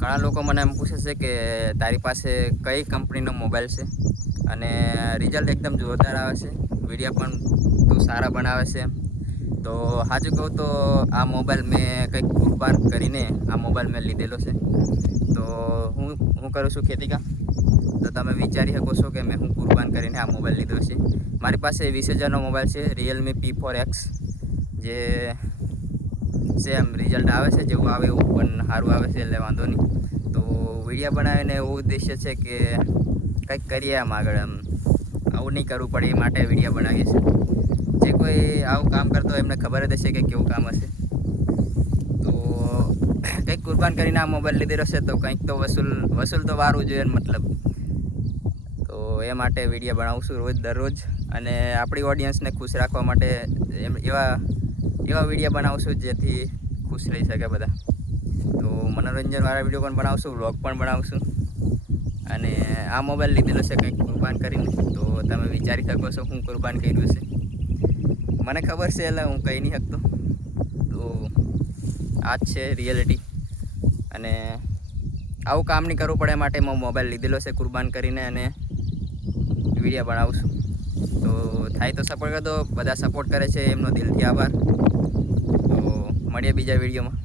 ઘણા લોકો મને એમ પૂછે છે કે તારી પાસે કઈ કંપનીનો મોબાઈલ છે અને રિઝલ્ટ એકદમ જોરદાર આવે છે, વિડીયો પણ તું સારા બનાવે છે. તો સાચું કહું તો આ મોબાઈલ મેં કંઈક કુરબાન કરીને આ મોબાઈલ મેં લીધેલો છે. તો હું કરું છું ખેતીકામ. તો તમે વિચારી શકો છો કે મેં હું કુરબાન કરીને આ મોબાઈલ લીધો છે. મારી પાસે 20,000નો મોબાઈલ છે, Realme P4X, જે સેમ રિઝલ્ટ આવે છે જેવું આવે એવું પણ સારું આવે છે, એટલે વાંધો નહીં. તો વિડીયો બનાવીને એવું ઉદ્દેશ્ય છે કે કંઈક કરીએ આમ આગળ, એમ આવું નહીં કરવું પડે એ માટે વિડીયો બનાવીએ છીએ. જે કોઈ આવું કામ કરતો હોય એમને ખબર જ હશે કે કેવું કામ હશે. તો કંઈક કુરબાન કરીને આ મોબાઈલ લીધેલો છે તો કંઈક તો વસૂલ તો વારવું જોઈએ ને, મતલબ. તો એ માટે વિડીયો બનાવું છું રોજ દરરોજ, અને આપણી ઓડિયન્સને ખુશ રાખવા માટે એવા વિડીયો બનાવું છું જેથી ખુશ રહી શકે બધા. તો મનોરંજનવાળા વિડીયો પણ બનાવશું, વ્લોગ પણ બનાવશું. અને આ મોબાઈલ લીધેલો છે કંઈક કુરબાન કરીને, તો તમે વિચારી શકો છો હું કુરબાન કર્યું છે. મને ખબર છે, એટલે હું કહી નહીં શકતો. તો આ જ છે રિયાલિટી. અને આવું કામ નહીં કરવું પડે માટે મેં મોબાઈલ લીધેલો છે કુરબાન કરીને, અને વિડીયો બનાવું છું. તો થાય તો સપોર્ટ કરી દો. બધા સપોર્ટ કરે છે એમનો દિલથી આભાર. તો મળીએ બીજા વિડીયોમાં.